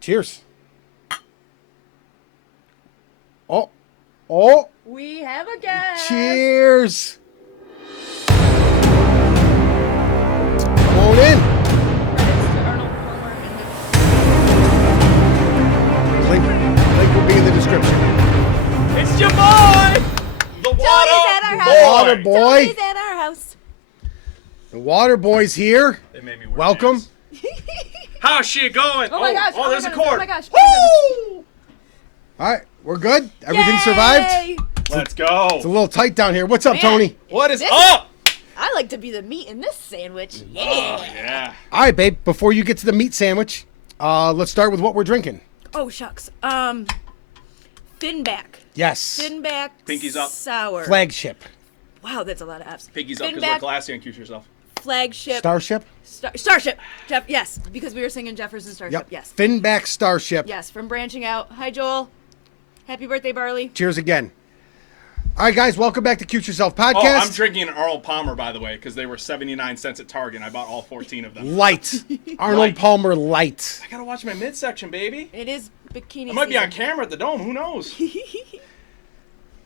Cheers. Oh. We have a guest. Cheers. Come on in. Credits to Arnold Palmer and Link will be in the description. It's your boy, the Tony's at our house. Water boy. Tony's at our house. The water boy's here. They made me wear Welcome. pants. How's shit going? Oh my gosh. Oh, there's a goodness, cord. Oh my gosh. Woo! All right, we're good. Everything Yay! survived. Let's go. It's a little tight down here. What's up, Man. Tony? What is This- up? I like to be the meat in this sandwich. Yeah. Oh, yeah. All right, babe. Before you get to the meat sandwich, let's start with what we're drinking. Oh shucks. Finback. Yes. Finback. Pinkies up. Sour. Flagship. Wow, that's a lot of F's. Piggy's up because Finback, we're classy and cute yourself. flagship. Starship. Starship. Yes, because we were singing Jefferson Starship. Yep. Yes. Finback Starship. Yes, from Branching Out. Hi, Joel. Happy birthday, Barley. Cheers again. All right, guys. Welcome back to Cute Yourself Oh, Podcast. I'm drinking an Arnold Palmer, by the way, because they were 79 cents at Target. And I bought all 14 of them. Light. Arnold Light. Palmer Light. I gotta watch my midsection, baby. It is bikini I might be on season. camera at the Dome. Who knows?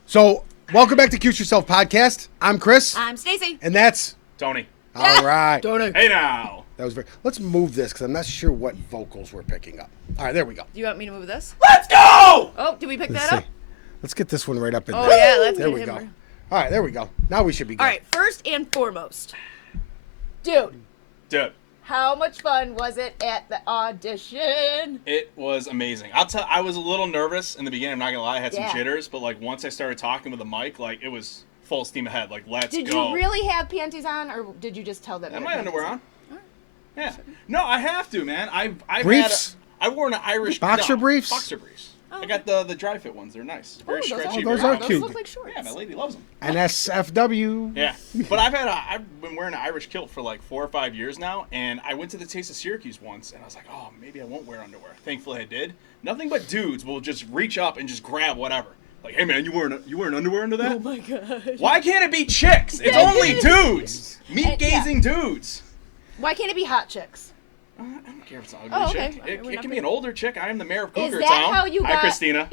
So, welcome back to Cute Yourself Podcast. I'm Chris, I'm Stacy. and that's Tony. all right. Hey now. That was very. Let's move this because I'm not sure what vocals we're picking up. All right, there we go. Do you want me to move this? Let's go. Oh, did we pick Let's that see. up? Let's get this one right up in Oh, there. yeah, let's there get we him go. right- All right, there we go. Now we should be good. All right, first and foremost. Dude, Dude, how much fun was it at the audition? it was amazing. I was a little nervous in the beginning. I'm not gonna lie. I had some Yeah. jitters, but like once I started talking with the mic, like it was full steam ahead. Like let's Did go. you really have panties on, or did you just tell them? Have you my had underwear panties on? Yeah. No, I have to, man. I've Briefs? I wore an Irish Boxer briefs? Boxer briefs. Oh, I got the dry fit ones. They're nice. Very those stretchy. are- those very are nice. cute. Those look like shorts. Yeah, my lady loves them. NSFW. Yeah, but I've been wearing an Irish kilt for like 4 or 5 years now, and I went to the Taste of Syracuse once, and I was like, oh, maybe I won't wear underwear. Thankfully, I did. Nothing but dudes will just reach up and just grab whatever. Like, hey man, you wearing underwear under that? Oh my gosh. Why can't it be chicks? It's only dudes. Meat gazing dudes. Why can't it be hot chicks? I don't care if it's an ugly Oh, okay. chick. We're It not can be an older chick. I am the mayor of Is Cougar that Town. how you Hi, got- Christina.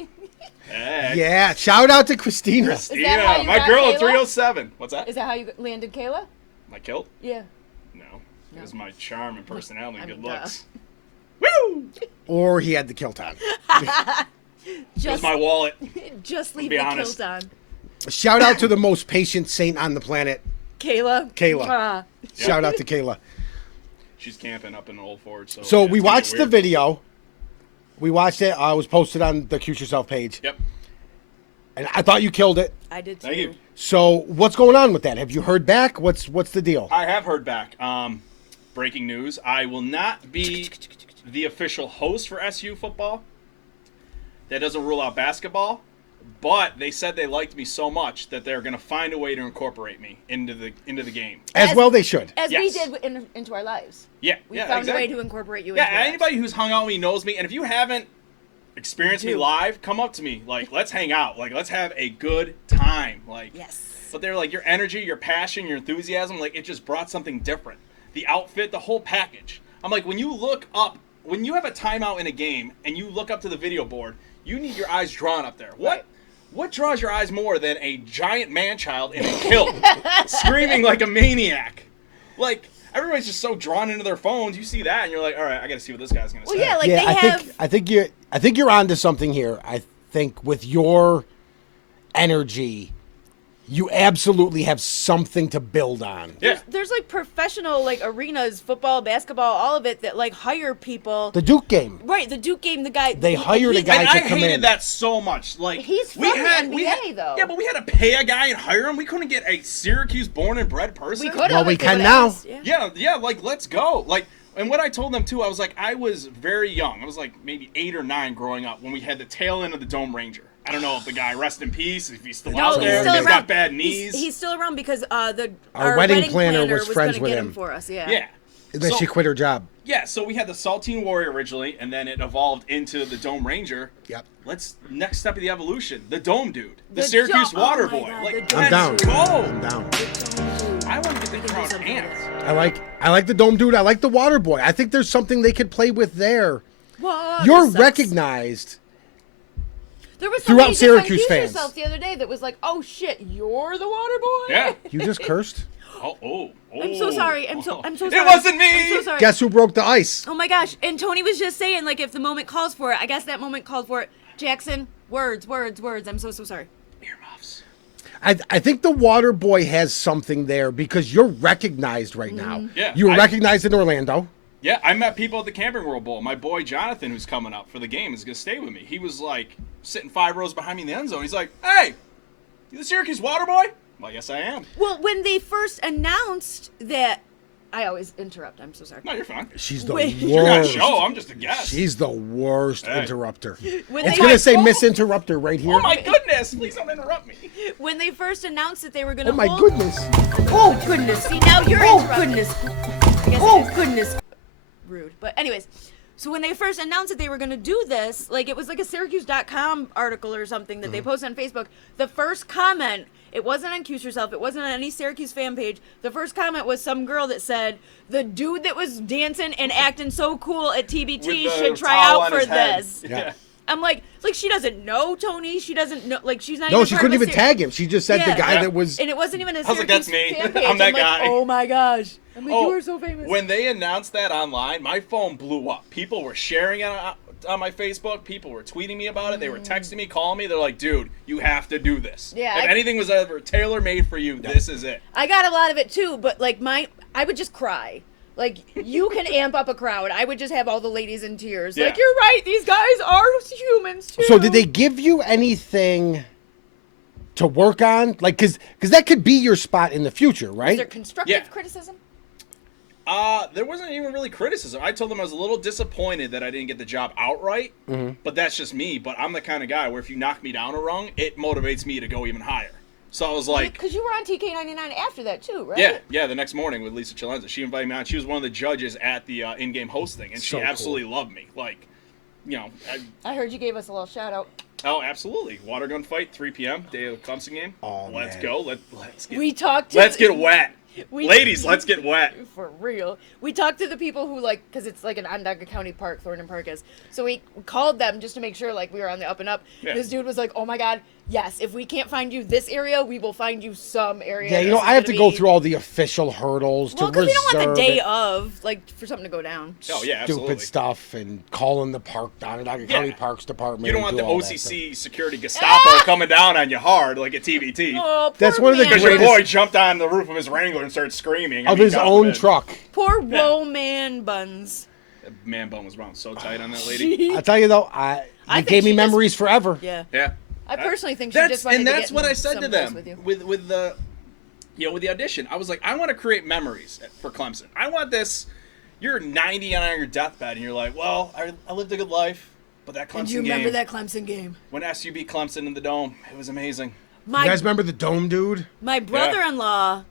Hey. Yeah, shout out to Christina. Christina, that how you my got girl at Kayla? 307. What's that? Is that how you landed Kayla? My kilt? Yeah. No. It was my charm and personality and I good mean, duh. looks. Woo! Or he had the kilt on. It was Just, my wallet. just leave be the honest. kilt on. Shout out to the most patient saint on the planet. Kayla. Kayla. Ah. Shout out to Kayla. She's camping up in Old Ford. So, So yeah, we it's gonna watched get the weird. video. We watched it. It was posted on the Cute Yourself page. Yep. And I thought you killed it. I did too. Thank you. So what's going on with that? Have you heard back? What's the deal? I have heard back. Breaking news. I will not be the official host for SU football. That doesn't rule out basketball. But they said they liked me so much that they're going to find a way to incorporate me into the game. As well they should. As we Yes. did into our lives. Yeah. We yeah, found exactly. a way to incorporate you Yeah, into our anybody who's hung out with me knows me. And if you haven't experienced me Dude. lives, come up to me. Like, let's hang out. Like, let's have a good time. Like, Yes. But they're like, your energy, your passion, your enthusiasm, like, it just brought something different. The outfit, the whole package. I'm like, when you look up, when you have a timeout in a game and you look up to the video board, you need your eyes drawn up there. What draws your eyes more than a giant man-child in a kilt screaming like a maniac? Like, everybody's just so drawn into their phones. You see that, and you're like, all right, I got to see what this guy's going to Well, say. yeah, like yeah, they I think you're onto something here. I think with your energy, you absolutely have something to build on. Yeah. There's like professional like arenas, football, basketball, all of it that like hire people. The Duke game. Right, the Duke game, the guy. They hired a guy And to I come hated in. that so much. Like He's from we the had, NBA, though. Yeah, but we had to pay a guy and hire him. We couldn't get a Syracuse born and bred person. We could have. Well, we can now. Yeah, like let's go. Like, and what I told them too, I was like, I was very young. I was like maybe 8 or 9 growing up when we had the tail end of the Dome Ranger. I don't know if the guy, rest in peace, if he's still No, out he's there. still He's around. got bad knees. He's still around because Our our wedding planner was friends gonna with get him. for us. Yeah. yeah. Then So- she quit her job. Yeah, so we had the Saltine Warrior originally, and then it evolved into the Dome Ranger. Yep. Next step of the evolution, the Dome Dude, the The Syracuse Dome- oh my Waterboy. God, Like, the I'm let's down. go. I'm down. I want to get the crowd something amped. I like the Dome Dude. I like the Water Boy. I think there's something they could play with there. What? You're This sucks. recognized. There was throughout somebody just on Syracuse Cuse fans. Yourself the other day that was like, "Oh shit, you're the water boy." Yeah. You just cursed. Oh. I'm so sorry. I'm so sorry. It wasn't me. I'm so sorry. Guess who broke the ice? Oh my gosh. And Tony was just saying, like, if the moment calls for it, I guess that moment called for it. Jackson, words. I'm so sorry. Earmuffs. I think the water boy has something there because you're recognized right now. Yeah, You were recognized in Orlando. Yeah, I met people at the Camping World Bowl. My boy Jonathan, who's coming up for the game, is going to stay with me. He was like sitting 5 rows behind me in the end zone. He's like, "Hey, you the Syracuse water boy?" Well, yes, I am. Well, when they first announced that, I always interrupt. I'm so sorry. No, you're fine. She's the Wait. You're not a worst. show. I'm just a guest. She's the worst Hey. interrupter. When It's they- gonna say Oh. misinterrupter right here. Oh my goodness! Please don't interrupt me. When they first announced that they were going to Oh my hold... goodness. Oh, goodness. See, now you're interrupting. goodness. I guess Oh, it is goodness. rude. But anyways, so when they first announced that they were going to do this, like, it was like a Syracuse.com article or something that they posted on Facebook. The first comment, it wasn't on Cuse Yourself, it wasn't on any Syracuse fan page. The first comment was some girl that said, "The dude that was dancing and acting so cool at TBT With the should try towel out on for his head. this." Yeah. I'm like, she doesn't know Tony. She doesn't know, like, she's not No, even she part couldn't of a even Syr- tag him. She just said the Yeah. guy Yeah. that was. And it wasn't even a I was like, Syracuse "That's me. fan page." I'm that like, guy. oh my gosh. I'm like, Oh, you are so famous. When they announced that online, my phone blew up. People were sharing it on my Facebook. People were tweeting me about it. They were texting me, calling me. They're like, "Dude, you have to do this. Yeah, If anything was ever tailor-made for you, this is it." I got a lot of it too, but like I would just cry. Like, you can amp up a crowd. I would just have all the ladies in tears. Yeah. Like, you're right. These guys are humans too. So did they give you anything to work on? Like, cause that could be your spot in the future, Is right? there constructive Yeah. criticism? There wasn't even really criticism. I told them I was a little disappointed that I didn't get the job outright, but that's just me. But I'm the kind of guy where if you knock me down a rung, it motivates me to go even higher. So I was like, Because you were on TK99 after that too, right? yeah, the next morning with Lisa Chalenza. She invited me on. She was one of the judges at the in-game hosting, and So she cool. absolutely loved me. Like, you know, I heard you gave us a little shout out. oh, absolutely. Water gun fight, 3 p.m., day of the Clemson game. Oh, let's man. go. Let's get We talked to let's get wet. We- Ladies, let's get wet. For real. We talked to the people who, like, because it's like an Onondaga County park, Thornton Park is. So we called them just to make sure, like, we were on the up and up. Yeah. This dude was like, "Oh my God, yes, if we can't find you this area, we will find you some area." Yeah, you know, This is I have to gonna go be-" through all the official hurdles Well, to because we don't want the reserve day it. of, like, for something to go down. Oh, yeah, Stupid absolutely. stuff and calling the park, Onondaga County Yeah. Parks Department. You don't and want do the all that OCC security Gestapo coming down on you hard like at TBT. Oh, poor That's one of the man. Because your greatest- boy jumped on the roof of his Wrangler and started screaming. Of his God own forbid. truck. Poor woe man buns. That man bun was round so tight on that lady. I tell you though, I it think gave me she just- memories forever. Yeah. Yeah. I personally think she That's just wanted and to that's get what in I said to some them place with you. with the with the audition. I was like, I want to create memories for Clemson. I want this. You're 90 on your deathbed, and you're like, well, I lived a good life, but that Clemson And do you remember game that Clemson game? when SU beat Clemson in the Dome, it was amazing. You My guys remember the Dome dude? my brother-in-law.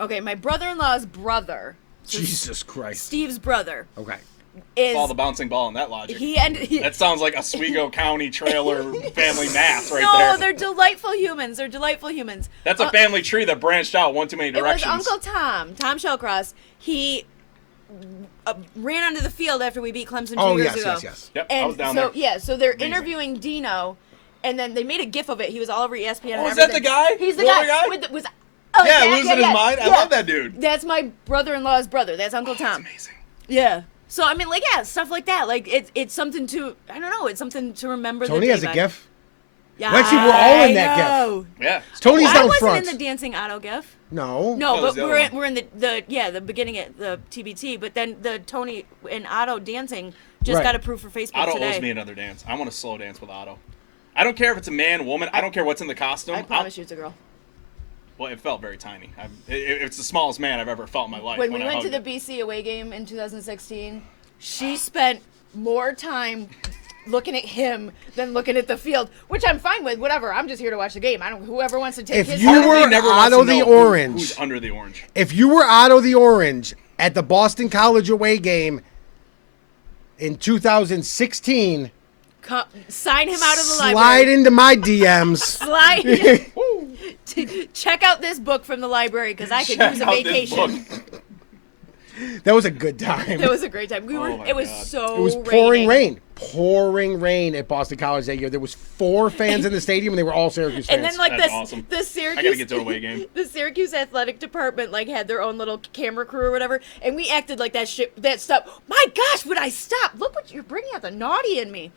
Okay, my brother-in-law's brother. So Jesus Christ. Steve's brother Okay. is All the bouncing ball in that logic. he That sounds like Oswego County trailer family math right no, there. they're delightful humans. They're delightful humans. That's a family tree that branched out one too many It was directions. Uncle Tom Shellcross. He ran onto the field after we beat Clemson 2 Oh years yes, ago. yes, yes. Yep, I And was down so there. yeah, so they're Amazing. interviewing Dino, and then they made a GIF of it. He was all over ESPN. Oh, and is that the everything. guy? He's the The guy. older guy? With the, was, Yeah, losing his mind. I yeah. love that dude. That's my brother-in-law's brother. That's Uncle That's Tom. amazing. Yeah. So I mean, like, yeah, stuff like that. Like it's something to I don't know. It's something to remember. Tony the day has a by. GIF. Yeah, Well, actually, we're all in that GIF. know. Yeah. Tony's I down wasn't front. in the dancing auto GIF. No. No, Oh, but the other we're one. we're in the beginning at the TBT. But then the Tony and Otto dancing just Right. got approved for Facebook Otto today. owes me another dance. I want to slow dance with Otto. I don't care if it's a man, woman. I don't care what's in the costume. I promise you, it's a girl. Well, it felt very tiny. It's the smallest man I've ever felt in my life. When we I went to hugged the him. BC away game in 2016, she spent more time looking at him than looking at the field, which I'm fine with. Whatever. I'm just here to watch the game. I don't. Whoever wants to take If his. you time. were He never wants Otto to the know Orange. who's under the orange. If you were Otto the Orange at the Boston College away game in 2016, Sign him out of the slide library. into my DMs. Slide. Check out this book from the library because I could Check use a out this vacation. book. That was a good time. It was a great time. We were. Oh my It was God. so. It was pouring raining. rain. pouring rain at Boston College that year. There was 4 fans in the stadium, and they were all Syracuse fans. And then like That's awesome. the Syracuse, I gotta get to a away game. The Syracuse athletic department like had their own little camera crew or whatever, and we acted like that stuff. My gosh, would I stop? Look what you're bringing out the naughty in me.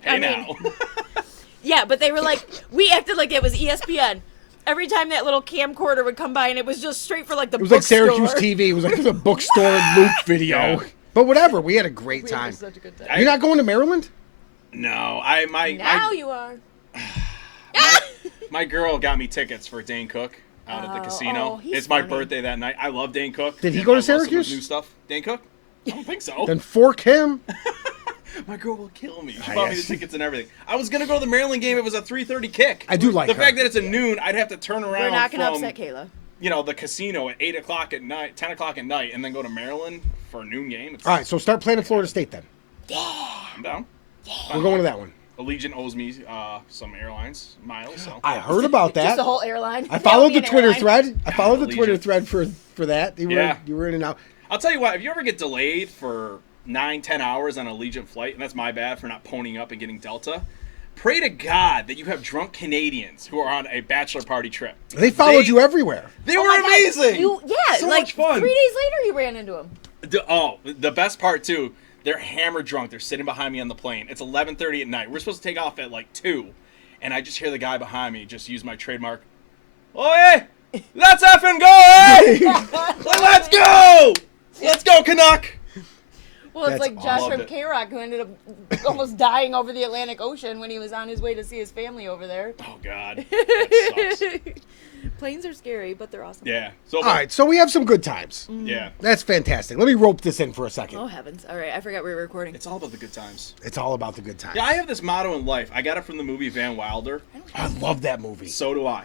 Hey now. Yeah, but they were like, we acted like it was ESPN. Every time that little camcorder would come by, and it was just straight for like the It was like Syracuse bookstore. TV. It was like a bookstore loop video. Yeah. But whatever, we had a great We had time. such a good time. You're not going to Maryland? No, Now you are. my girl got me tickets for Dane Cook out at the casino. oh, he's It's my funny. birthday that night. I love Dane Cook. Did he and go to I love some of his Syracuse? New stuff. Dane Cook? I don't think so. Then fork him. My girl will kill me. She Ah, bought me the yes. tickets and everything. I was gonna go to the Maryland game. It was a 3:30 kick. I do like the her. fact that it's at noon. I'd have to turn around We're not gonna from upset Kayla. the casino at 8 o'clock at night, 10 o'clock at night, and then go to Maryland for a noon game. It's, All right, so start planning Florida State then. I'm down. We're going to that one. Allegiant owes me some airlines miles. So. I heard about that. Just the whole airline. I followed the That would be an Twitter airline. thread. I followed the Allegiant. Twitter thread for that. Yeah. You were in and out. I'll tell you what. If you ever get delayed for 9-10 hours on a Allegiant flight, and that's my bad for not ponying up and getting Delta, pray to God that you have drunk Canadians who are on a bachelor party trip. They followed you everywhere. They Oh were my God. amazing. So like much fun. 3 days later, you ran into him. The best part too. They're hammered drunk. They're sitting behind me on the plane. It's 11:30 at night. We're supposed to take off at like 2, and I just hear the guy behind me just use my trademark. Oh hey, let's effing go, eh? Let's go. Let's go, Canuck. Well, it's That's like Josh awesome. from K-Rock who ended up almost dying over the Atlantic Ocean when he was on his way to see his family over there. Oh God, that sucks. Planes are scary, but they're awesome. Yeah. So All right, so we have some good times. yeah, That's fantastic. Let me rope this in for a second. Oh heavens! All right, I forgot we were recording. it's all about the good times. It's all about the good times. Yeah, I have this motto in life. I got it from the movie Van Wilder. I love that movie. So do I.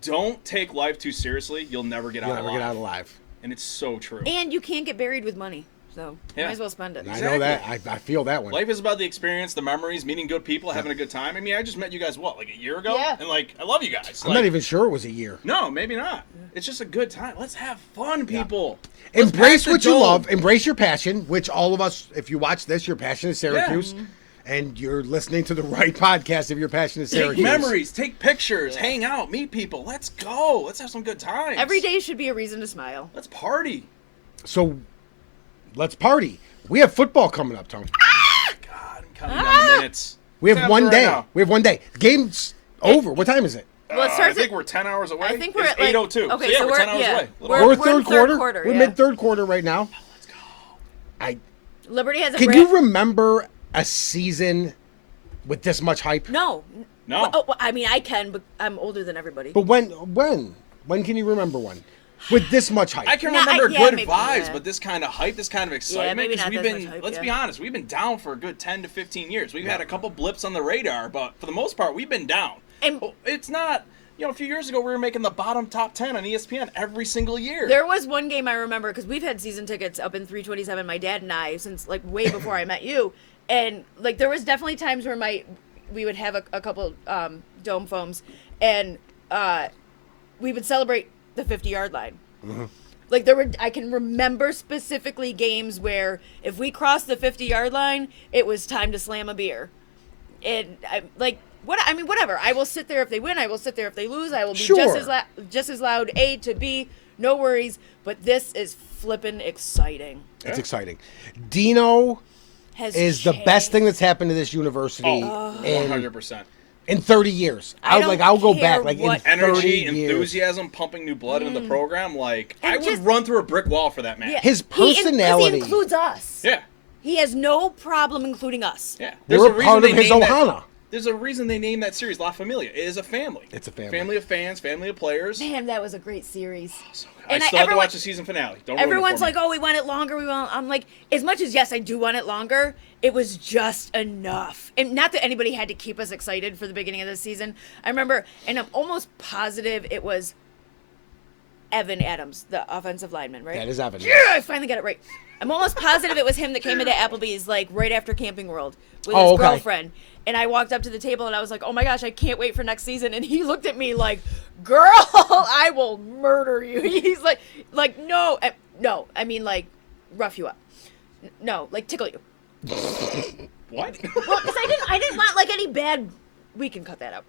Don't take life too seriously. You'll never get You'll out never alive. get out alive. And it's so true. And you can't get buried with money, so Yeah. might as well spend it. I know that. I feel that one. Life is about the experience, the memories, meeting good people, having a good time. I mean, I just met you guys, like a year ago? Yeah. And, I love you guys. I'm not even sure it was a year. No, maybe not. It's just a good time. Let's have fun, people. Let's Embrace pack the what you dome. love. Embrace your passion, which all of us, if you watch this, your passion is Syracuse. And you're listening to the right podcast if your passion is Take Syracuse. memories, take pictures, hang out, meet people. Let's go. Let's have some good times. Every day should be a reason to smile. Let's party. So let's party. We have football coming up, Tom. God, I'm counting down the minutes. We have Time one for day. right now. We have one day. Game's over. What time is it? Well, it I starts think at- we're 10 hours away. I think we're it's at, like- 8:02. okay, so yeah, so we're we're- 10 hours yeah. away. We're- We're in third third quarter. quarter, We're yeah. mid third quarter right now. Let's go. I Liberty has a can brand- you remember a season with this much hype? No. No. Well, I mean, I can, but I'm older than everybody. But when can you remember one with this much hype? I can No, remember yeah, good maybe, vibes, yeah. but this kind of hype, this kind of excitement, maybe 'cause not we've this been, much hype, let's yeah. be honest, we've been down for a good 10 to 15 years. We've had a couple blips on the radar, but for the most part, we've been down. And- Well, it's not, a few years ago, we were making the bottom top 10 on ESPN every single year. There was one game I remember because we've had season tickets up in 327, my dad and I, since way before I met you, and there was definitely times where we would have a couple dome foams, and we would celebrate the 50-yard line. Mm-hmm. I can remember specifically games where if we crossed the 50-yard line, it was time to slam a beer, and whatever. I will sit there if they win. I will sit there if they lose. I will be Sure. just as loud. A to B, no worries. But this is flippin' exciting. It's exciting. Dino Has is the changed. best thing that's happened to this university Oh, in 100%. 30 years. I don't I'll go care back in what- 30 Energy, years. enthusiasm, pumping new blood into the program. I And would just- run through a brick wall for that man. Yeah. His 'Cause personality. he includes us. Yeah. He has no problem including us. Yeah. We're a part of his Ohana. There's a reason they named that series La Familia. It is a family. It's a family. Family of fans, family of players. Man, that was a great series. So good. And I still have to everyone- watch the season finale. Don't ruin it Everyone's for me. like, "Oh, we want it longer. I'm like, as much as yes, I do want it longer. It was just enough, and not that anybody had to keep us excited for the beginning of the season. I remember, and I'm almost positive it was Evan Adams, the offensive lineman, right? That is Evan. Yeah, I finally got it right. I'm almost positive it was him that came into Applebee's right after Camping World with his Oh, okay. girlfriend. And I walked up to the table and I was like, "Oh my gosh, I can't wait for next season." And he looked at me like, "Girl, I will murder you." He's like, no, no, I mean rough you up. No, tickle you. What? Well, because I didn't want like any bad. We can cut that out.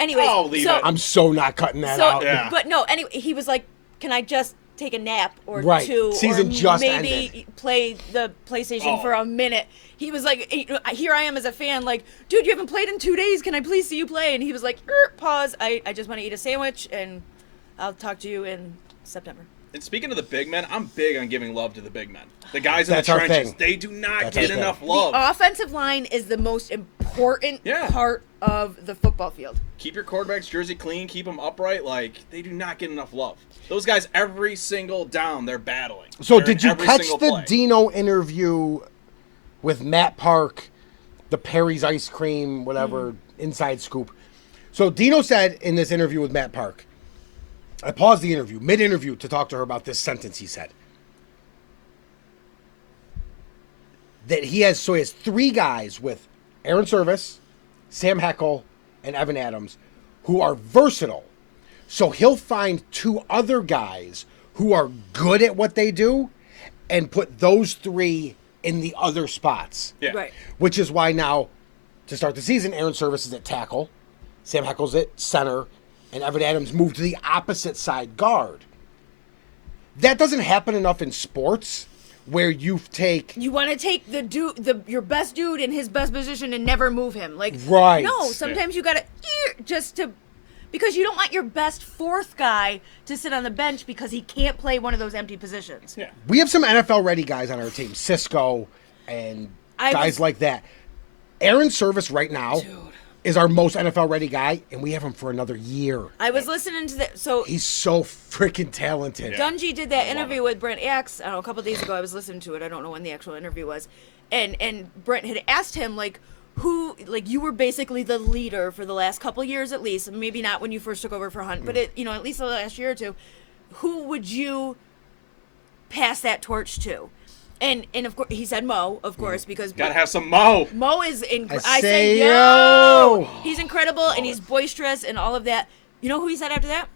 Anyways, Oh, leave so it. I'm so not cutting that so out. Yeah. but no. Anyway, he was like, "Can I just take a nap or Right. two, Season or just maybe ended. play the PlayStation Oh. for a minute?" He was like, "Here I am as a fan, like, dude, you haven't played in 2 days. Can I please see you play?" And he was like, "Pause. I just want to eat a sandwich, and I'll talk to you in September." And speaking of the big men, I'm big on giving love to the big men. The guys in That's the our trenches, thing. they do not That's get our thing. enough love. The offensive line is the most important Yeah. part of the football field. Keep your quarterback's jersey clean, keep them upright. Like, they do not get enough love. Those guys, every single down, they're battling. So They're did in you every catch single the play. Dino interview with Matt Park, the Perry's Ice Cream, whatever, inside scoop? So Dino said in this interview with Matt Park, I paused the interview, mid-interview, to talk to her about this sentence he said. That he has 3 guys with Aaron Service, Sam Heckel, and Evan Adams who are versatile. So he'll find 2 other guys who are good at what they do and put those 3 in the other spots. Yeah. Right. Which is why now, to start the season, Aaron Service is at tackle, Sam Heckel's at center, and Evan Adams moved to the opposite side guard. That doesn't happen enough in sports where you take... You want to take your best dude in his best position and never move him. Like, Right. No, sometimes you got to just to, because you don't want your best 4th guy to sit on the bench because he can't play one of those empty positions. Yeah. We have some NFL-ready guys on our team, Cisco and guys like that. Aaron Service right now is our most NFL-ready guy, and we have him for another year. I was listening to that. So He's so freaking talented. Yeah. Dungy did that interview with Brent Axe, I don't know, a couple days ago. I was listening to it. I don't know when the actual interview was. And Brent had asked him, like, who, like, you were basically the leader for the last couple years at least. Maybe not when you first took over for Hunt, but at least the last year or two. Who would you pass that torch to? And of course, he said Mo, of course, because Gotta have some Mo. Mo is I say say yo. yo. He's incredible and he's boisterous and all of that. You know who he said after that?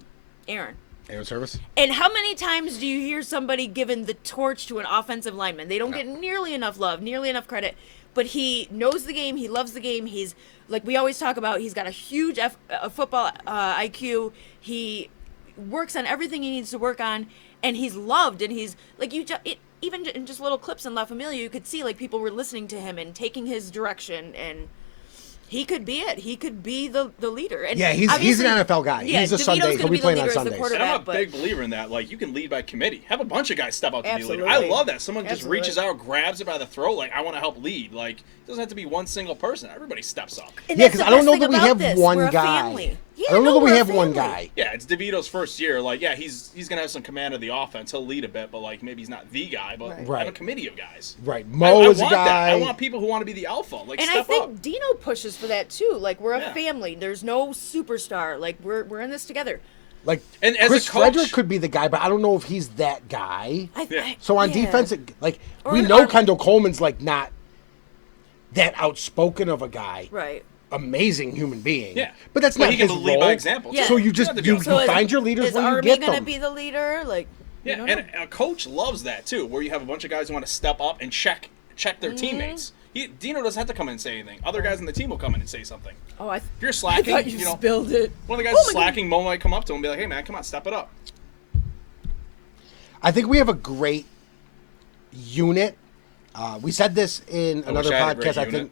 Aaron. Aaron Service? And how many times do you hear somebody given the torch to an offensive lineman? They don't get nearly enough love, nearly enough credit. But he knows the game. He loves the game. He's, like we always talk about, he's got a huge football IQ. He works on everything he needs to work on. And he's loved. And he's, like, even in just little clips in La Familia, you could see, like, people were listening to him and taking his direction. And he could be it. He could be the leader. And Yeah, he's obviously- an NFL guy. Yeah, He's a DeVito's Sunday. gonna He'll be the playing on leader as the Sundays. And I'm a quarterback, big believer in that. Like, you can lead by committee. Have a bunch of guys step out to be leader. I Absolutely. love that. Someone just Absolutely. reaches out, grabs it by the throat, like, I want to help lead. Like, it doesn't have to be one single person. Everybody steps up. And Yeah, that's because the I don't best know thing that we about have this. one We're a guy. family. Yeah, I don't know no, that we we're a have one family. guy. Yeah, it's DeVito's first year. Like, yeah, he's gonna have some command of the offense. He'll lead a bit, but like maybe he's not the guy. But Right. have a committee of guys. Right. I Mo is a want that. guy. I want people who want to be the alpha. Like, And I step think up. Dino pushes for that too. Like, we're a Yeah. family. There's no superstar. Like, we're in this together. Like, And as a Chris coach- Frederick could be the guy, but I don't know if he's that guy. Yeah. So on yeah. defense, like, Or- we know or- Kendall Coleman's, like, not that outspoken of a guy. Right. Amazing human being. Yeah. But that's But not he can his lead role. by example. Yeah. too. So you He just, doesn't have to you be So find your leaders is where you Army get gonna them. be the leader? Like, you Yeah, don't and know. a coach loves that too, where you have a bunch of guys who want to step up and check their Mm-hmm. teammates. Dino doesn't have to come in and say anything. Other guys on the team will come in and say something. Oh, If you're I slacking, thought you know, spilled it. one of the guys Oh is my slacking, Mo might come up to him and be like, "Hey man, come on, step it up." I think we have a great unit. We said this in another wish I had a great podcast. I unit. think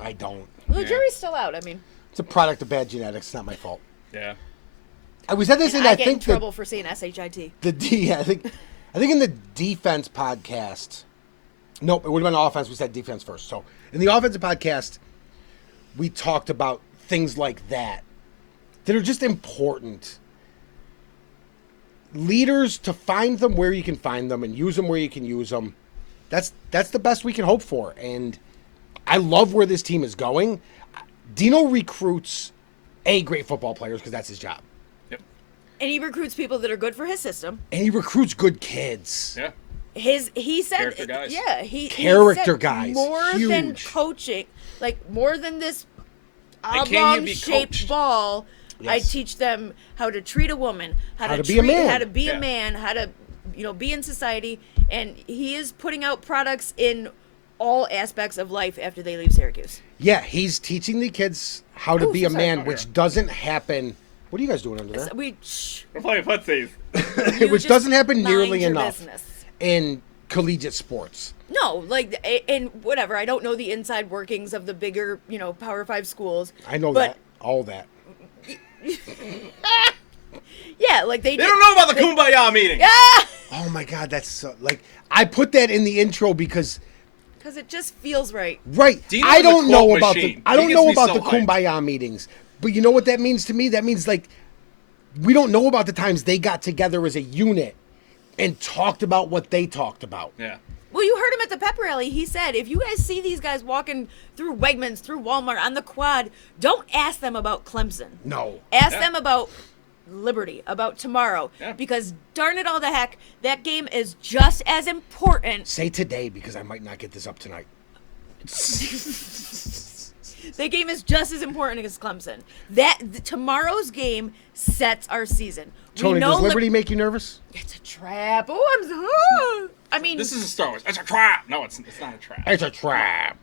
I don't. Well, the Yeah. jury's still out. I mean, It's a product of bad genetics. It's not my fault. Yeah. We said this and in I I get in think trouble for saying SHIT. I think in the defense podcast. Nope, it would have been offense. We said defense first. So in the offensive podcast, we talked about things like that are just important. Leaders, to find them where you can find them and use them where you can use them. That's the best we can hope for. And I love where this team is going. Dino recruits great football players because that's his job. Yep. And he recruits people that are good for his system. And he recruits good kids. Yeah. He said, Character guys. yeah, he Character said guys, more than huge. coaching, like more than this can you oblong be shaped coached? ball. I Yes. teach them how to treat a woman, how to be a man. how to be Yeah. a man, how to be in society. And he is putting out products in all aspects of life after they leave Syracuse. Yeah, he's teaching the kids how to be a sorry. man, which doesn't happen. What are you guys doing under there? We're playing footsies. Which doesn't happen nearly your enough business. in collegiate sports. No, like, and whatever. I don't know the inside workings of the bigger, Power 5 schools. I know but, all that. Yeah, like They don't know about the Kumbaya meeting. Yeah! Oh my God, that's so, like, I put that in the intro because Because it just feels right. right. Dino I is a don't know quote about machine. I He don't gets know me about so the hyped. Kumbaya meetings, but you know what that means to me? That means like we don't know about the times they got together as a unit and talked about what they talked about. Yeah. Well, you heard him at the pep rally. He said, if you guys see these guys walking through Wegmans, through Walmart, on the quad, don't ask them about Clemson. No. Ask Yeah. them about Liberty, about tomorrow. Yeah. Because darn it all the heck, that game is just as important. Say today because I might not get this up tonight. That game is just as important as Clemson. Tomorrow's game sets our season. Tony, does Liberty make you nervous? It's a trap. Oh, I mean, This isn't Star Wars. It's a trap. No, it's not a trap. It's a trap.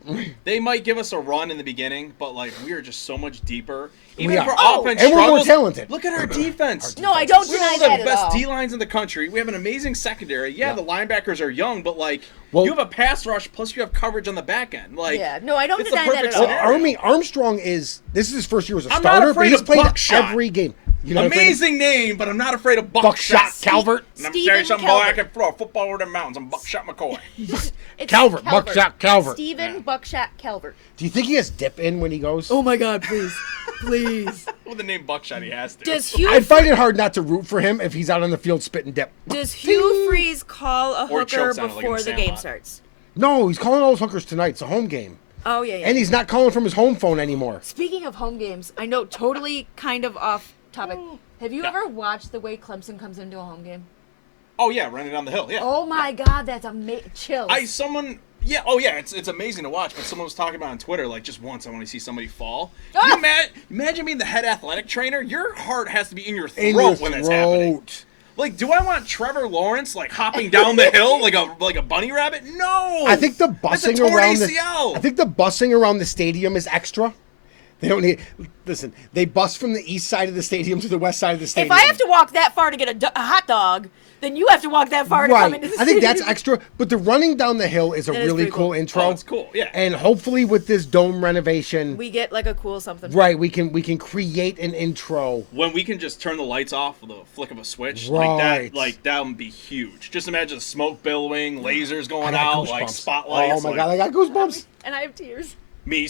They might give us a run in the beginning, but like we are just so much deeper. Even We if are. our offense And we're more struggles, talented. look at our defense. no, I don't We deny have that one of at the best all. D lines in the country. We have an amazing secondary. Yeah, the linebackers are young, but like Well- you have a pass rush plus you have coverage on the back end. Like Yeah, no, I don't it's the deny that perfect at all. Well, scenario. Armstrong this is his first year as a I'm not starter, but afraid he's of played Buckshot. every game. You're not afraid of Amazing name, but I'm not afraid of Buckshot Buckshot. Calvert. And I'm Stephen telling you something, boy, I Calvert. can throw a football over the mountains. I'm Buckshot McCoy. It's Calvert, Buckshot Calvert. Stephen Yeah. Buckshot Calvert. Do you think he has dip in when he goes? Oh my God, please, please. With the name Buckshot, he has to. Does Hugh I'd find it hard not to root for him if he's out on the field spitting dip. Does Hugh Freeze call a Or hooker chokes on it like in before the the game Sandlot. starts? No, he's calling all those hookers tonight. It's a home game. Oh yeah, yeah. And he's not calling from his home phone anymore. Speaking of home games, I know totally kind of off topic. Have you Yeah. ever watched the way Clemson comes into a home game? Oh yeah, running down the hill. Yeah. Oh my God, that's amazing. Chills. It's amazing to watch. But someone was talking about on Twitter, like just once I want to see somebody fall. Ah! Can you imagine being the head athletic trainer? Your heart has to be in your throat In your when that's happening. throat. Like, do I want Trevor Lawrence like hopping down the hill like a bunny rabbit? No. I think the That's a busing torn around ACL. I think the busing around the stadium is extra. They don't need. Listen, they bus from the east side of the stadium to the west side of the if stadium. I have to walk that far to get a hot dog, then you have to walk that far to come Right, into the I think that's stadium. extra. But the running down the hill is a That is really pretty cool cool. intro. Oh, it's cool, yeah. And hopefully with this dome renovation, We get like a cool something. right, we can create an intro. When we can just turn the lights off with a flick of a switch, Right. like that would be huge. Just imagine the smoke billowing, lasers I going got out, like goosebumps. spotlights. Oh my like God, I got goosebumps. And I have tears. me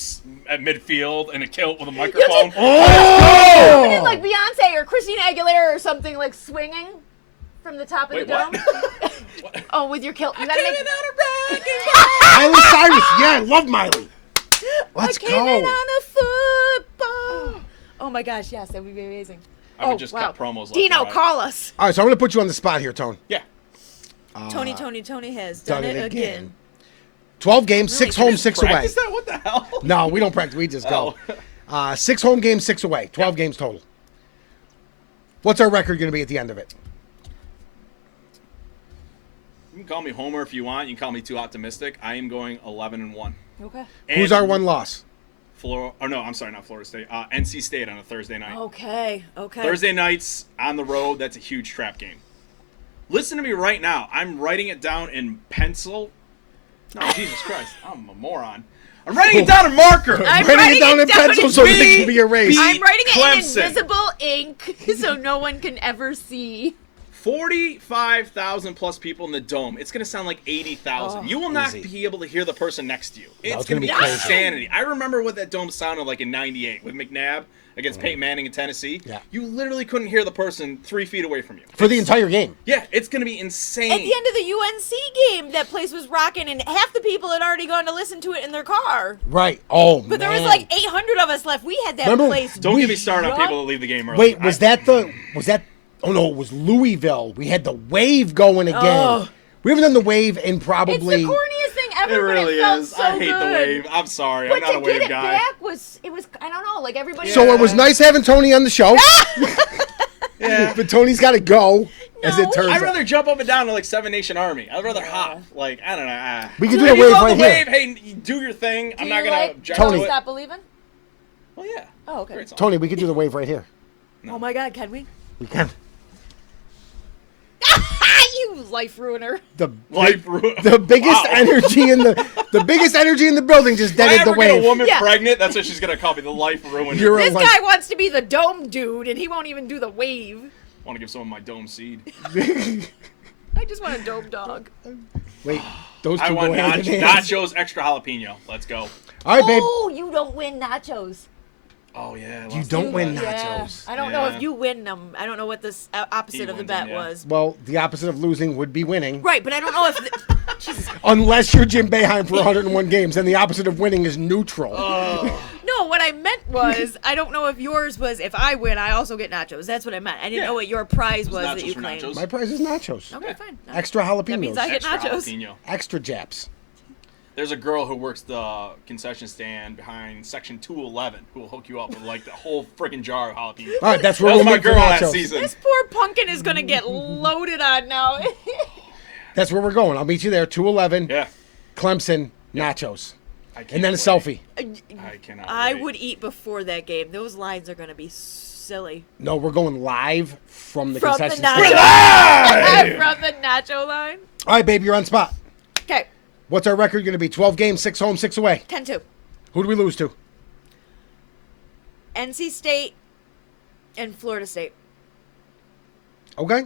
at midfield in a kilt with a microphone. Oh! And then like Beyonce or Christina Aguilera or something like swinging from the top of Wait, the dome. what? Oh, with your kilt. You gotta make Miley Cyrus, yeah, I love Miley. Let's I came in go. on a football. Oh my gosh, yes, that would be amazing. I would Oh, just wow. cut promos. Left Dino, and right. call us. All right, so I'm gonna put you on the spot here, Tone. Yeah. Tony has done it again. 12 games, 6 home, 6 away. Practice that? What the hell? No, we don't practice. We just go. 6 home games, 6 away. 12 games total. What's our record going to be at the end of it? You can call me Homer if you want. You can call me too optimistic. I am going 11-1. Okay. Who's our one loss? I'm sorry, not Florida State. NC State on a Thursday night. Okay. Thursday nights on the road, that's a huge trap game. Listen to me right now. I'm writing it down in pencil. No, Jesus Christ. I'm a moron. I'm writing it down in marker. I'm Writing it down in down pencil in- so that it can be erased. I'm writing it Clemson. in invisible ink so no one can ever see. 45,000 plus people in the dome. It's going to sound like 80,000. Oh. You will not Easy. be able to hear the person next to you. It's it's going to gonna be be crazy. insanity. I remember what that dome sounded like in 98 with McNabb against Peyton Manning in Tennessee. Yeah. You literally couldn't hear the person 3 feet away from you. For the entire game. Yeah, it's going to be insane. At the end of the UNC game, that place was rocking, and half the people had already gone to listen to it in their car. Right. Oh, But there man. was like 800 of us left. We had that Remember- place. Don't get me started on Yup. people that leave the game early. Wait, was that? Oh, no, it was Louisville. We had the wave going again. Oh. We haven't done the wave in It's probably. the corniest thing It ever, really but it felt is. so I hate good. the wave. I'm sorry. But I'm not to a wave get it guy. back was I don't know, like everybody. So it was nice having Tony on the show. Yeah. But Tony's got to go. as it turns I'd out. rather jump up and down to like Seven Nation Army. I'd rather hop. Like, I don't know. We can do Hey, the you wave love right the here. wave. Hey, you do your thing. I'm not gonna object Tony. to it. Stop Believing? Well, yeah. Oh, okay. Great song. Tony, we can do the wave right here. Oh my God, can we? We can. You life ruiner. The Life ruin. the biggest Wow. energy in the biggest energy in the building just If I deaded the ever get a wave. woman Yeah. pregnant, that's what she's gonna call me. The life ruiner. You're a This life- guy wants to be the dome dude, and he won't even do the wave. Want to give someone my dome seed? I just want a dome dog. Wait, those I two want go hand in hand. nachos extra jalapeno. Let's go. All right, babe. Oh, you don't win nachos. Oh yeah. You don't win Yeah. nachos. I don't know Yeah. if you win them. I don't know what this opposite of the wins bet them, yeah. was. Well, the opposite of losing would be winning. Right, but I don't know if. Jesus. Unless you're Jim Boeheim for 101 games, then the opposite of winning is neutral. No, what I meant was I don't know if yours was if I win, I also get nachos. That's what I meant. I didn't Yeah. know what your prize was nachos that you for claimed. nachos. My prize is nachos. Okay, fine. No. Extra jalapenos. That means I get Extra nachos. jalapeno. Extra japs. There's a girl who works the concession stand behind section 211 who will hook you up with like the whole freaking jar of jalapenos. All right, that's where That was we'll my meet for girl last nachos. season. This poor pumpkin is gonna get loaded on now. That's where we're going. I'll meet you there. 211, Yeah. Clemson, nachos. I can't And then a wait. selfie. I cannot. I wait. would eat before that game. Those lines are gonna be silly. No, we're going live from the From the concession nacho, stand. from the nacho line. All right, babe, you're on spot. Okay, What's our record going to be? 12 games, 6 home, 6 away. 10-2. Who do we lose to? NC State and Florida State. Okay.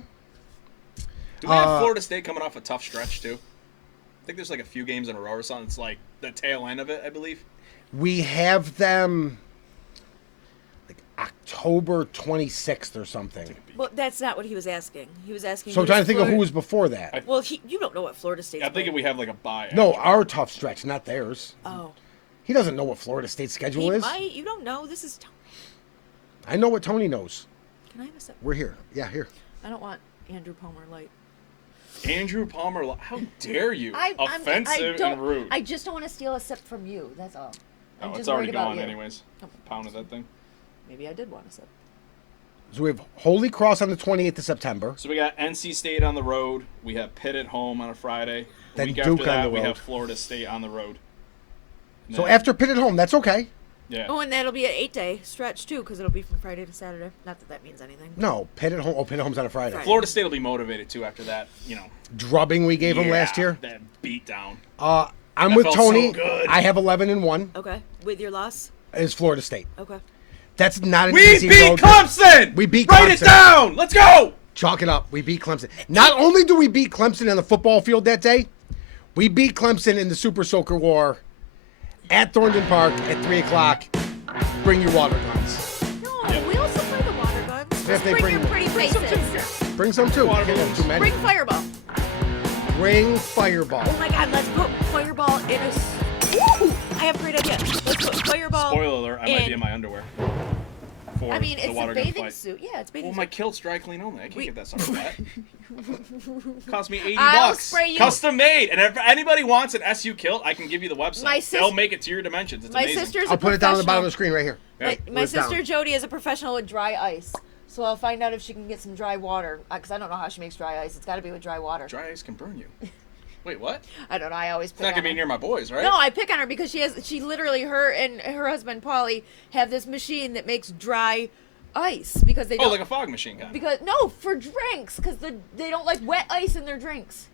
Do we have Florida State coming off a tough stretch too? I think there's like a few games in a row or something. It's like the tail end of it, I believe. We have them like October 26th or something. Well, that's not what he was asking. He was asking. So I'm who's trying to think of Florida- who was before that. Well, you don't know what Florida State's. I'm thinking playing. we have like a bye. No, our tough stretch, not theirs. Oh, He doesn't know what Florida State's schedule he is. might. You don't know. This is. I know what Tony knows. Can I have a sip? We're here. Yeah, here. I don't want Andrew Palmer light. Andrew Palmer, how dare you? Offensive and rude. I just don't want to steal a sip from you. That's all. I'm Oh, just it's already worried about gone you. anyways. Pounded that thing. Maybe I did want a sip. So we have Holy Cross on the 28th of September. So we got NC State on the road. We have Pitt at home on a Friday. The Then week Duke after on that, the we road. have Florida State on the road. And So then- after Pitt at home, that's okay. yeah. Oh, and that'll be an 8-day stretch too, because it'll be from Friday to Saturday. Not that that means anything. No, Pitt at home. Oh, Pitt at home's on a Friday. Friday. Florida State will be motivated too after that. Drubbing we gave them last year. That beat down. I'm That with felt Tony. so good. I have 11-1. Okay, with your loss. Is Florida State. Okay. That's not an We easy beat road. Clemson. We beat Write it Clemson. down. Let's go. Chalk it up. We beat Clemson. Not only do we beat Clemson on the football field that day, we beat Clemson in the Super Soaker War at Thornton Park at 3 o'clock. Bring your water guns. No, we also play the water guns. If Just they bring bring your them. pretty faces. Bring some too. Water Can't have too many. Bring Fireball. Bring Fireball. Oh my God, let's put Fireball in a. Woo! I have a great idea. Let's put Fireball. Spoiler alert, I might be in- in my underwear. For I mean, the it's water a gun bathing fight. suit. Yeah, it's bathing Well, suit. my kilt's dry clean only. I can't We- get that sucker wet. Cost me 80 I'll bucks. spray you. Custom made. And if anybody wants an SU kilt, I can give you the website. My sis- They'll make it to your dimensions. It's My amazing. sister's I'll a put it down on the bottom of the professional- screen right here. My It's down. sister Jody is a professional with dry ice. So I'll find out if she can get some dry water. Because I don't know how she makes dry ice. It's got to be with dry water. Dry ice can burn you. Wait, what? I don't know. I always It's pick not on gonna be her. near my boys, right? No, I pick on her because she literally, her and her husband Polly have this machine that makes dry ice because they Oh, don't. like a fog machine kind. Because no, for drinks because they don't like wet ice in their drinks.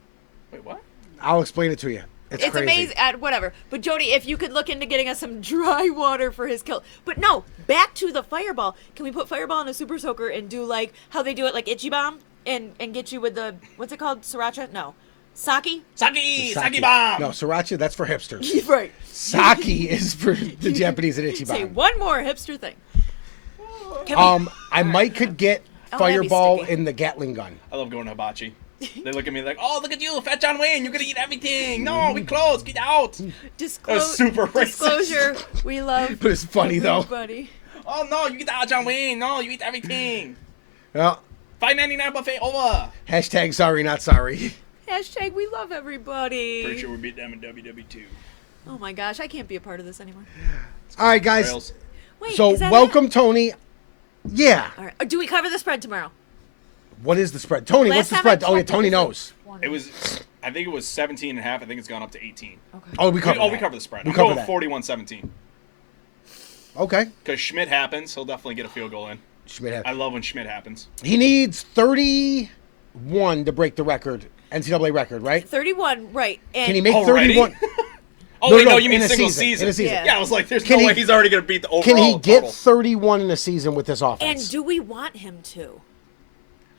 Wait, what? I'll explain it to you. It's crazy. amazing. Whatever. But Jody, if you could look into getting us some dry water for his kilt. But no, back to the Fireball. Can we put Fireball in a Super Soaker and do like how they do it, like Itchy Bomb, and get you with the what's it called, Sriracha? No, Sake. Sake bomb. No, Sriracha, that's for hipsters. Right. Sake is for the Japanese and Say Ichiban. one more hipster thing. Can we- I might could get Oh, that'd be Fireball sticky. in the Gatling gun. I love going to hibachi. They look at me like, "Oh, look at you, Fat John Wayne! You're gonna eat everything! No, we close. Get out!" super racist. Disclosure. We love But it's funny though. everybody. Oh no, you get out, John Wayne! No, you eat everything. Well, $5.99 buffet over. hashtag sorry, not sorry. Hashtag we love everybody. Pretty sure we beat them in WW2. Oh my gosh, I can't be a part of this anymore. All right, guys. Rails. Wait, So is that welcome, Tony. Yeah. It? All right. Do we cover the spread tomorrow? What is the spread? Tony, what's the Last time I spread? Oh, yeah, checked, Tony it was like knows. 20. It was, I think it was 17 and a half. I think it's gone up to 18. Okay. Oh, we covered We that. covered the spread. We I'm covered going that. 41-17. Okay. Because Schmidt happens, he'll definitely get a field goal in. Schmidt had- I love when Schmidt happens. He needs 31 to break the record, NCAA record, right? 31, right. And Can he make Already? 31? Oh, No, wait, no, no, you mean in a single season, season. in a season. Yeah. I was like, there's Can no he- way he's already going to beat the overall Can he get total. 31 in a season with this offense? And do we want him to?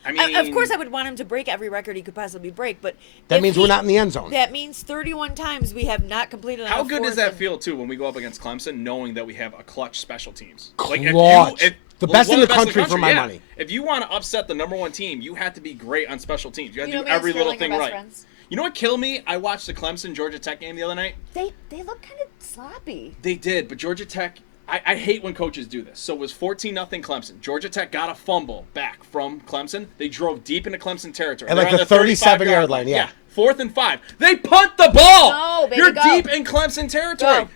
I mean, Of course, I would want him to break every record he could possibly break, but That if means we're not in the end zone. That means 31 times we have not completed. how enough good does fourth that and- feel, too, when we go up against Clemson, knowing that we have a clutch special teams? Clutch. If The best one in of the country for my yeah. money. If you want to upset the #1 team, you have to be great on special teams. You have to You know do me and every little Sterling are thing best right. friends. You know what killed me? I watched the Clemson Georgia Tech game the other night. They look kind of sloppy. They did, but Georgia Tech. I hate when coaches do this. So it was 14-0 Clemson. Georgia Tech got a fumble back from Clemson. They drove deep into Clemson territory. At They're like on the 35 37-yard line, yeah. 4th and 5. They punt the ball. No, baby, You're go. deep in Clemson territory.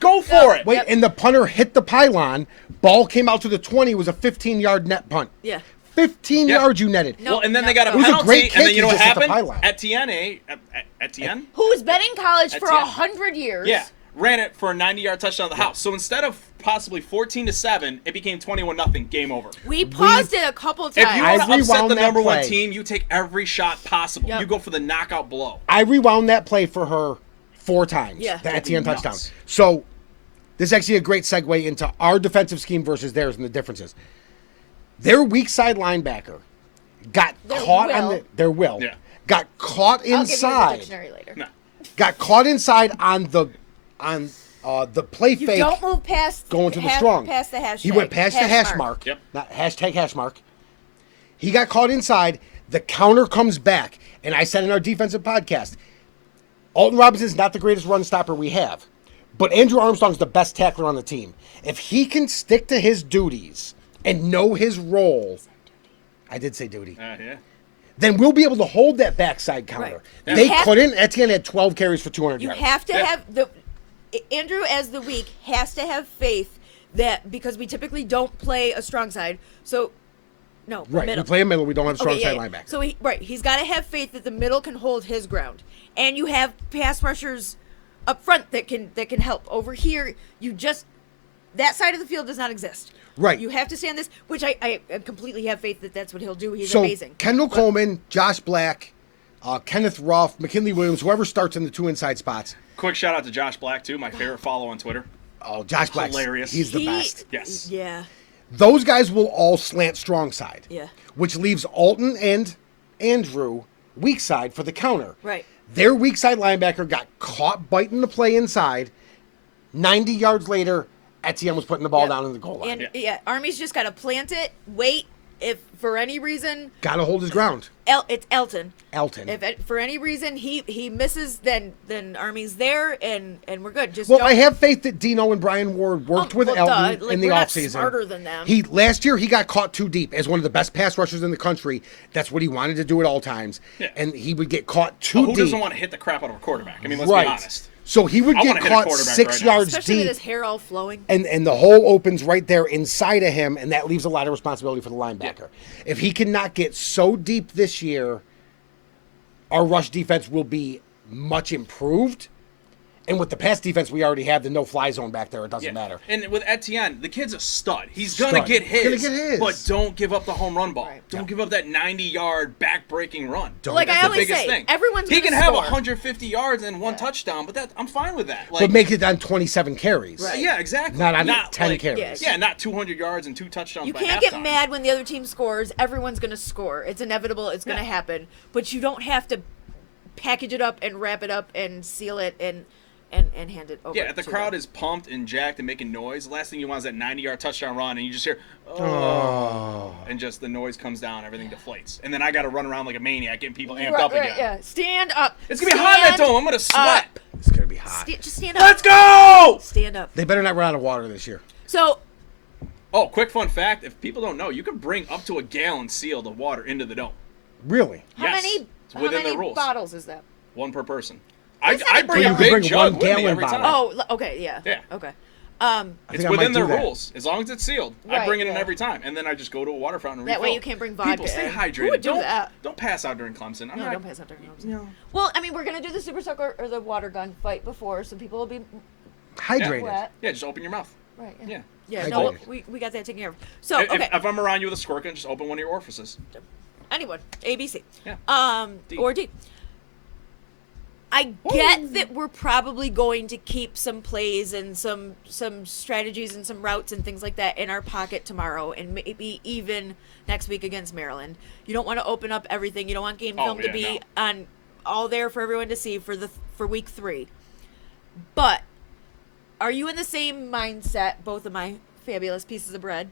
Go for it. Wait, Yep. and the punter hit the pylon. Ball came out to the 20. It was a 15-yard net punt. Yeah. 15 Yeah. yards you netted. No. Well, and then they got a It was a penalty, great and kick, then you know he what just hit the happened? pylon. Etienne? Who's been in college for Etienne. 100 years? Yeah, ran it for a 90-yard touchdown to the house. So instead of possibly 14-7, it became 21-0. Game over. We paused it a couple times. If you I want to upset rewound the that #1 play. team, you take every shot possible. Yep. You go for the knockout blow. I rewound that play for her 4 times. Yeah. The Etienne Nuts. touchdown. So this is actually a great segue into our defensive scheme versus theirs and the differences. Their weak side linebacker got caught on their will. Yeah. Got caught I'll give you the inside. dictionary later. No. Got caught inside on the play You fake. don't move past Going to the strong. Past the hashtag. He went past the hash mark. Yep. Not hashtag hash mark. He got caught inside. The counter comes back. And I said in our defensive podcast, Alton Robinson's not the greatest run stopper we have. But Andrew Armstrong's the best tackler on the team. If he can stick to his duties and know his role, I did say duty, Yeah. then we'll be able to hold that backside counter. Right. They You have- couldn't. Etienne had 12 carries for 200 You yards. have to Yeah. have Andrew as the weak has to have faith that because we typically don't play a strong side. So no, Right. middle. We play a middle. We don't have a strong Okay, side yeah. linebacker. So he's got to have faith that the middle can hold his ground, and you have pass rushers up front that can help. Over here, that side of the field does not exist. Right. You have to stay on this, which I completely have faith that that's what he'll do. He's So amazing. Kendall Coleman, Josh Black, Kenneth Ruff, McKinley Williams, whoever starts in the 2 inside spots. Quick shout out to Josh Black, too, my favorite follow on Twitter. Oh, Josh Black, Hilarious. He's the best. Yes. Yeah. Those guys will all slant strong side. Yeah. Which leaves Alton and Andrew weak side for the counter. Right. Their weak side linebacker got caught biting the play inside. 90 yards later, Etienne was putting the ball Yep. down in the goal line. And yeah, Army's just got to plant it, wait. If for any reason, Got to hold his ground. It's Elton. Elton. If for any reason he misses, then Army's there and we're good. Just Well, don't, I have faith that Dino and Brian Ward worked with well, Elton duh. Like, in the we're not offseason. smarter than them. Last year he got caught too deep as one of the best pass rushers in the country. That's what he wanted to do at all times. Yeah. And he would get caught too Who deep. doesn't want to hit the crap out of a quarterback? I mean, let's right. be honest. So he would I get wanna hit a caught quarterback 6 right now. yards especially deep. with his hair all flowing. And the hole opens right there inside of him, and that leaves a lot of responsibility for the linebacker. If he cannot get so deep this year, our rush defense will be much improved. And with the pass defense we already have, the no-fly zone back there, it doesn't matter. And with Etienne, the kid's a stud. He's gonna Stud. get He's gonna his. get his. But don't give up the home run ball. Right. Don't give up that 90-yard back-breaking run. Like That's I the always biggest say, thing. everyone's He gonna can have score. 150 yards and one touchdown, but I'm fine with that. Like, But make it on 27 carries. Right. yeah, exactly. Not on 10 like, carries. Yeah, not 200 yards and 2 touchdowns. You by can't get halftime. mad when the other team scores. Everyone's gonna score. It's inevitable. It's gonna Yeah. happen. But you don't have to package it up and wrap it up and seal it and hand it over. Yeah, if the to crowd them. is pumped and jacked and making noise, the last thing you want is that 90-yard touchdown run, and you just hear, oh, and just the noise comes down, everything deflates. And then I got to run around like a maniac getting people amped up again. Yeah, stand up. It's going to be hot in that Stand dome. I'm going to sweat. up. It's going to be hot. Just stand up. Let's go! Stand up. They better not run out of water this year. So, Oh, quick fun fact. If people don't know, you can bring up to a gallon sealed of water into the dome. Really? how Yes. many It's within the how many rules. bottles is that? One per person. That's not I a bring big a deal. big You can bring jug one with me gallon every time. bottle. Oh, okay, yeah. Yeah. Okay. I It's think I within might their do that. rules. As long as it's sealed. I Right, bring it in yeah. every time. And then I just go to a water fountain and That way refill. you can't bring vodka People, stay in. hydrated. Who would do that? Don't pass out during Clemson. I'm No, not, don't pass out during Clemson. you know. Well, I mean, we're gonna do the super sucker or the water gun fight before, so people will be Hydrated. wet. Yeah, just open your mouth. Right. Yeah. Yeah. No, Hydrated. we got that taken care of. So If, okay. if I'm around you with a squirt gun, just open one of your orifices. Anyone, A, B, C. Yeah. D. Or D. I get that we're probably going to keep some plays and some strategies and some routes and things like that in our pocket tomorrow and maybe even next week against Maryland. You don't want to open up everything. You don't want game film to be on all there for everyone to see for week 3. But are you in the same mindset, both of my fabulous pieces of bread,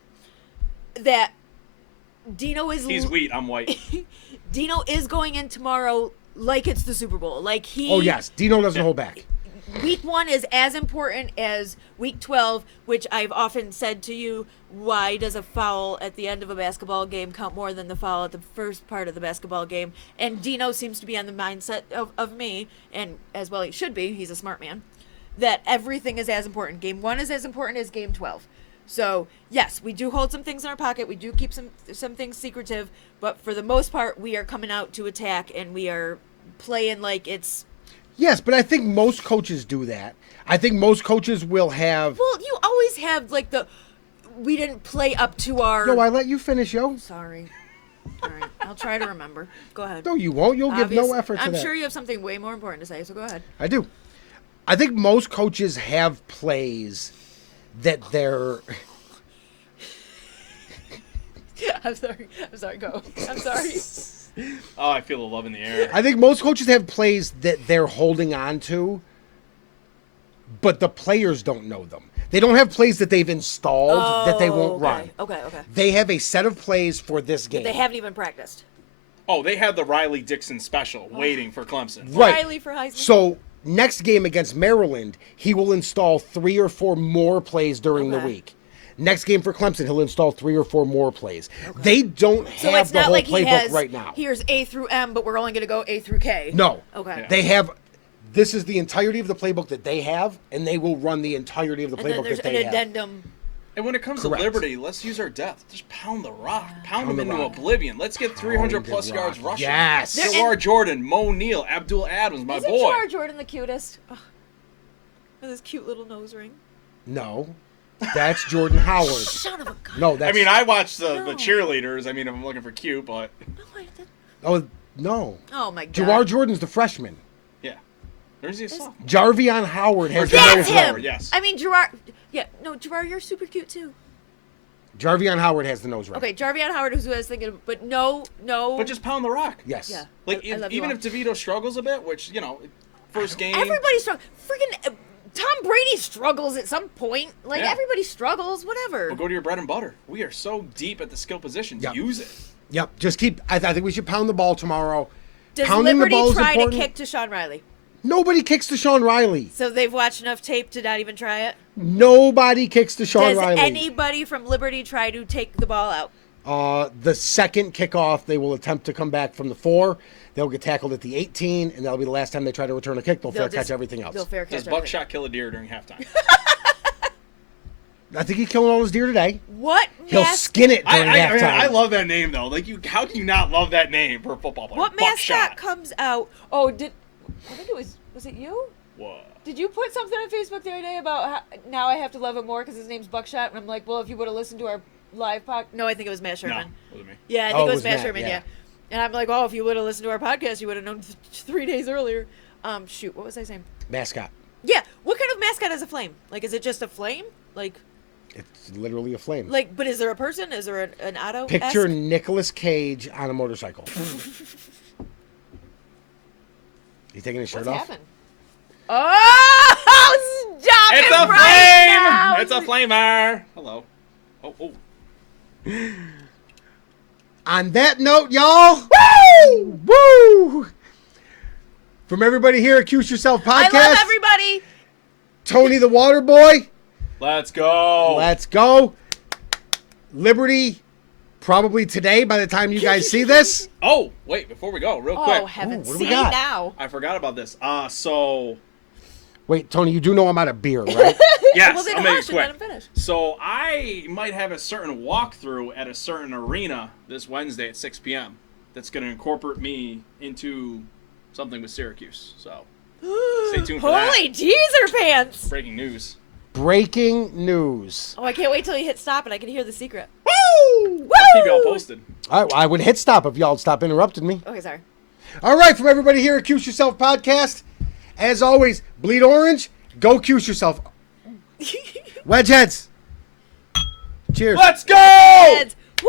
that Dino is He's wheat, I'm white. Dino is going in tomorrow like it's the Super Bowl. Like he Oh, yes. Dino doesn't hold back. Week 1 is as important as week 12, which I've often said to you, why does a foul at the end of a basketball game count more than the foul at the first part of the basketball game? And Dino seems to be on the mindset of me, and as well he should be, he's a smart man, that everything is as important. Game 1 is as important as game 12. So, yes, we do hold some things in our pocket. We do keep some things secretive. But for the most part, we are coming out to attack, and we are playing like it's... Yes, but I think most coaches do that. I think most coaches will have... Well, you always have, like, we didn't play up to our... Yo, I let you finish, yo. Sorry. All right. I'll try to remember. Go ahead. No, you won't. You'll give no effort to I'm that. sure you have something way more important to say, so go ahead. I do. I think most coaches have plays that they're... I'm sorry, go. I'm sorry. Oh, I feel the love in the air. I think most coaches have plays that they're holding on to, but the players don't know them. They don't have plays that they've installed that they won't run. Okay. They have a set of plays for this game. They haven't even practiced. Oh, they had the Riley Dixon special waiting for Clemson. Right. Riley for Heisman. So next game against Maryland, he will install 3 or 4 more plays during the Okay. week. Next game for Clemson, he'll install 3 or 4 more plays. Okay. They don't So have it's the not whole like he playbook has, right now. Here's A through M, but we're only going to go A through K. No. Okay. Yeah. They have. This is the entirety of the playbook that they have, and they will run the entirety of the And then playbook there's that an they have. addendum. And when it comes Correct. to Liberty, let's use our depth. Just pound the rock. Pound them the into rock. oblivion. Let's get 300 plus the yards rock. rushing. Yes. Jawar Jordan, Mo Neal, Abdul Adams, my Isn't boy. Jawar Jordan the cutest? Ugh. With his cute little nose ring. No, that's Jordan Howard. Son of a gun. No, that's. I mean, I watched the No. cheerleaders. I mean, I'm looking for cute, but No, I didn't. Oh no. Oh my god. Jawar Jordan's the freshman. yeah. There's the sophomore. Jarvion Howard has the That's nose him. ring. Yes. I mean, Jawar. Yeah, no, Jawar, you're super cute too. Jarvion Howard has the nose ring. Okay, Jarvion Howard is who I was thinking of, but no. But just pound the rock. Yes. Yeah. Like, I love you even all. if DeVito struggles a bit, which, you know, first game. Everybody struggles. Freaking Tom Brady struggles at some point. Like, Yeah. everybody struggles, whatever. Well, go to your bread and butter. We are so deep at the skill positions. Yep. Use it. Yep. Just keep. I think we should pound the ball tomorrow. Does Pounding Liberty the ball is try important. to kick to Sean Riley? Nobody kicks to Sean Riley. So they've watched enough tape to not even try it? Nobody kicks to Sean Does Riley. anybody from Liberty try to take the ball out? The second kickoff, they will attempt to come back from the 4. They'll get tackled at the 18, and that'll be the last time they try to return a kick. They'll fair catch everything else. They'll fair catch Does everything. Buckshot kill a deer during halftime? I think he's killing all his deer today. What He'll mascot? skin it during I halftime. I love that name, though. Like, how can you not love that name for a football player? What mascot Buckshot. comes out? Oh, I think it was it you? What? Did you put something on Facebook the other day about how, now I have to love him more because his name's Buckshot? And I'm like, well, if you would have listened to our live podcast. No, I think it was Matt No, Sherman. wasn't me. Yeah, I think Oh, it was Matt Matt, Sherman, yeah. yeah. And I'm like, oh, if you would have listened to our podcast, you would have known 3 days earlier. Shoot, what was I saying? Mascot. Yeah, what kind of mascot is a flame? Like, is it just a flame? Like, It's literally a flame. but is there a person? Is there an auto? Picture Nicolas Cage on a motorcycle. You taking his shirt What's off? happened? Oh, stop It's it a right flame! now! It's a flamer! Hello. Oh. On that note, y'all. Woo! Woo! From everybody here at Cuse Yourself I Podcast, love everybody. Tony the Waterboy. Let's go. Let's go. Liberty, probably today by the time you guys see this. Oh, wait, before we go, real Oh, quick. heavens. what do we See got? now. I forgot about this. So Wait, Tony, you do know I'm out of beer, right? Yes, Well, then I'll make hush it and let quick. him finish. So I might have a certain walkthrough at a certain arena this Wednesday at 6 p.m. that's going to incorporate me into something with Syracuse. So stay tuned for that. Holy teaser pants! Breaking news. Breaking news. Oh, I can't wait till you hit stop and I can hear the secret. Woo! I'll keep y'all posted. I would hit stop if y'all had stopped interrupting me. Okay, sorry. All right, from everybody here at Cuse Yourself Podcast, as always, bleed orange, go Cuse yourself. Wedge heads. Cheers. Let's go! Heads. Woo!